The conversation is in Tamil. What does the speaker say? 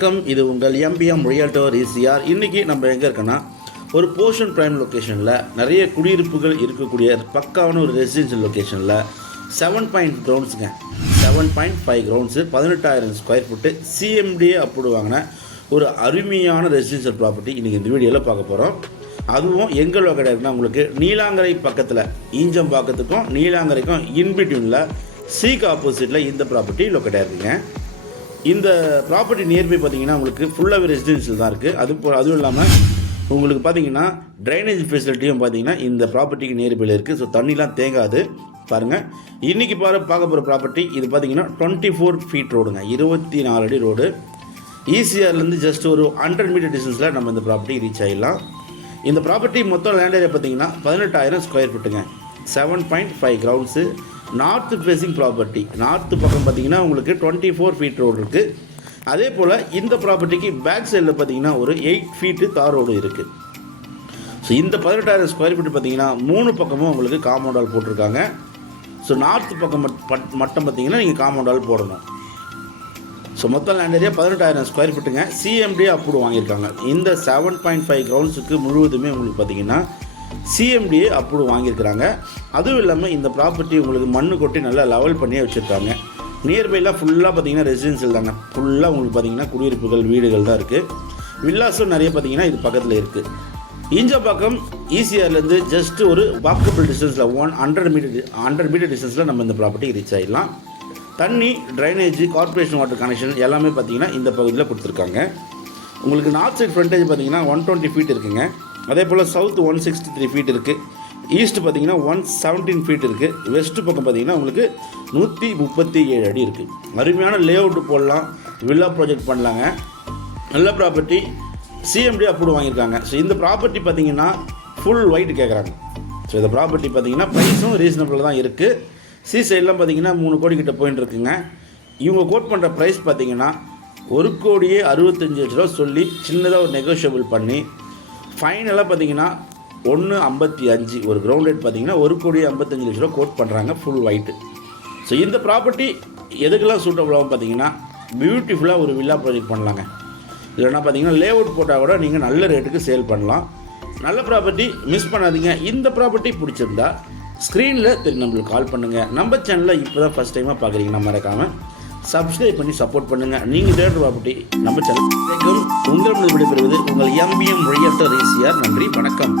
வணக்கம், இது உங்கள் எம்பிஎம் ரியல்டர் ஈசிஆர். இன்றைக்கி நம்ம எங்கே இருக்கோன்னா ஒரு போர்ஷன் ப்ரைம் லொக்கேஷனில் நிறைய குடியிருப்புகள் இருக்கக்கூடிய பக்காவான ஒரு ரெசிடென்ஷியல் லொக்கேஷனில் 7.5 கிரவுண்ட்ஸுங்க. 7.5 grounds, 18,000 square food, CMDA approve வாங்கின ஒரு அருமையான ரெசிடென்ஷியல் ப்ராப்பர்ட்டி இன்றைக்கி இந்த வீடியோவில் பார்க்க போகிறோம். அதுவும் எங்கள் கிடையாதுன்னா உங்களுக்கு நீலாங்கரை பக்கத்தில், ஈஞ்சம்பாக்கத்துக்கும் நீலாங்கரைக்கும் இன்பிட்வீனில் சீக்கு ஆப்போசிட்டில் இந்த ப்ராப்பர்ட்டி லொக்கேட் ஆகிருக்குங்க. இந்த ப்ராப்பர்ட்டி நியர்பை பார்த்தீங்கன்னா உங்களுக்கு ஃபுல்லாகவே ரெசிடென்ஷியல் தான் இருக்குது. அதுவும் இல்லாமல் உங்களுக்கு பார்த்தீங்கன்னா ட்ரைனேஜ் ஃபெசிலிட்டியும் பார்த்தீங்கன்னா இந்த ப்ராப்பர்ட்டிக்கு நியர்பையில் இருக்குது. ஸோ தண்ணிலாம் தேங்காது. பாருங்கள், இன்றைக்கி பார்க்க போகிற ப்ராப்பர்ட்டி இது பார்த்தீங்கன்னா 24 ஃபீட் ரோடுங்க, 24 அடி ரோடு. ஈசிஆர்லேருந்து ஜஸ்ட் ஒரு 100 மீட்டர் டிஸ்டன்ஸில் நம்ம இந்த ப்ராப்பர்ட்டி ரீச் ஆகிடலாம். இந்த ப்ராப்பர்ட்டி மொத்தம் லேண்ட் ஏரியா பார்த்தீங்கன்னா 18,000 ஸ்கொயர் ஃபீட்டுங்க. 7.5 grounds, north facing property. North பக்கம் பார்த்தீங்கன்னா உங்களுக்கு 24 ஃபீட் ரோடு இருக்குது. அதே போல் இந்த ப்ராப்பர்ட்டிக்கு பேக் சைடில் பார்த்தீங்கன்னா ஒரு 8 ஃபீட்டு தார் ரோடு இருக்குது. ஸோ இந்த 18,000 ஸ்கொயர் ஃபீட் பார்த்தீங்கன்னா 3 பக்கமும் உங்களுக்கு காம்பவுண்ட் வால் போட்டிருக்காங்க. ஸோ நார்த்து பக்கம் மட்டும் பார்த்தீங்கன்னா நீங்கள் காம்பவுண்ட் வால் போடணும். ஸோ மொத்தம் லேண்ட் ஏரியா 18,000 ஸ்கொயர் ஃபீட்டுங்க. சிஎம்டிஏ அப்ரூவ் வாங்கியிருக்காங்க. இந்த 7.5 கிரவுண்ட்ஸுக்கு முழுவதுமே உங்களுக்கு பார்த்தீங்கன்னா சிஎம்டிஏ அப்ரூவ் வாங்கியிருக்கிறாங்க. அதுவும் இல்லாமல் இந்த ப்ராப்பர்ட்டி உங்களுக்கு மண்ணு கொட்டி நல்லா லெவல் பண்ணியே வச்சுருக்காங்க. நியர்பைலாம் ஃபுல்லாக பார்த்தீங்கன்னா ரெசிடென்ஷியல் தாங்க. ஃபுல்லாக உங்களுக்கு பார்த்தீங்கன்னா குடியிருப்புகள், வீடுகள் தான் இருக்குது. வில்லாஸும் நிறைய பார்த்தீங்கன்னா இது பக்கத்தில் இருக்குது. ஈஞ்சம்பாக்கம் ஈசிஆர்லேருந்து ஜஸ்ட் ஒரு வாக்கபிள் டிஸ்டன்ஸில் 100 மீட்டர் டிஸ்டன்ஸில் நம்ம இந்த ப்ராப்பர்ட்டி ரீச் ஆகிடலாம். தண்ணி, ட்ரைனேஜ், கார்பரேஷன் வாட்டர் கனெக்ஷன் எல்லாமே பார்த்தீங்கன்னா இந்த பகுதியில் கொடுத்துருக்காங்க. உங்களுக்கு நார்த் சைட் ஃப்ரண்டேஜ் பார்த்தீங்கன்னா 120 ஃபீட் இருக்குங்க. அதே போல் சவுத் 163 ஃபீட் இருக்குது. ஈஸ்ட் பார்த்தீங்கன்னா 117 ஃபீட் இருக்குது. வெஸ்ட்டு பக்கம் பார்த்தீங்கன்னா உங்களுக்கு 137 அடி இருக்குது. அருமையான லே அவுட்டு போடலாம், வில்லா ப்ராஜெக்ட் பண்ணலாங்க. நல்ல ப்ராப்பர்ட்டி, சிஎம்டி அப்ரூவ் வாங்கியிருக்காங்க. ஸோ இந்த ப்ராப்பர்ட்டி பார்த்தீங்கன்னா ஃபுல் ஒயிட் கேட்குறாங்க. ஸோ இந்த ப்ராப்பர்ட்டி பார்த்தீங்கன்னா ப்ரைஸும் ரீசனபிள் தான் இருக்குது. சி சைட்லாம் பார்த்தீங்கன்னா 3 கோடி கிட்ட போயின்னு இருக்குங்க. இவங்க கோட் பண்ணுற ப்ரைஸ் பார்த்தீங்கன்னா 1,65,00,000 சொல்லி சின்னதாக ஒரு நெகோஷியபிள் பண்ணி ஃபைனலாக பார்த்தீங்கன்னா 1,55 ஒரு கிரவுண்ட் ரேட் பார்த்தீங்கன்னா 1,55,00,000 கோட் பண்ணுறாங்க, ஃபுல் ஒயிட்டு. ஸோ இந்த ப்ராப்பர்ட்டி எதுக்கெல்லாம் சூட்டபுளாகவும் பார்த்தீங்கன்னா பியூட்டிஃபுல்லாக ஒரு வில்லா ப்ராஜெக்ட் பண்ணலாங்க. இல்லைன்னா பார்த்தீங்கன்னா லே அவுட் போட்டால் கூட நீங்கள் நல்ல ரேட்டுக்கு சேல் பண்ணலாம். நல்ல ப்ராப்பர்ட்டி, மிஸ் பண்ணாதீங்க. இந்த ப்ராப்பர்ட்டி பிடிச்சிருந்தா ஸ்க்ரீனில் தெரியும் நம்மளுக்கு கால் பண்ணுங்கள். நம்ம சேனலில் இப்போ தான் ஃபஸ்ட் டைமாக பார்க்குறீங்கன்னா மறக்காமல் சப்ஸ்கிரைப் பண்ணி சப்போர்ட் பண்ணுங்கள். நீங்கள் தேடுற ப்ராப்பர்ட்டி நம்ம சேனல் உங்களிடம் விடைபெறுவது உங்கள் எம்பிஎம் ரியல்டர் ஈசிஆர். நன்றி, வணக்கம்.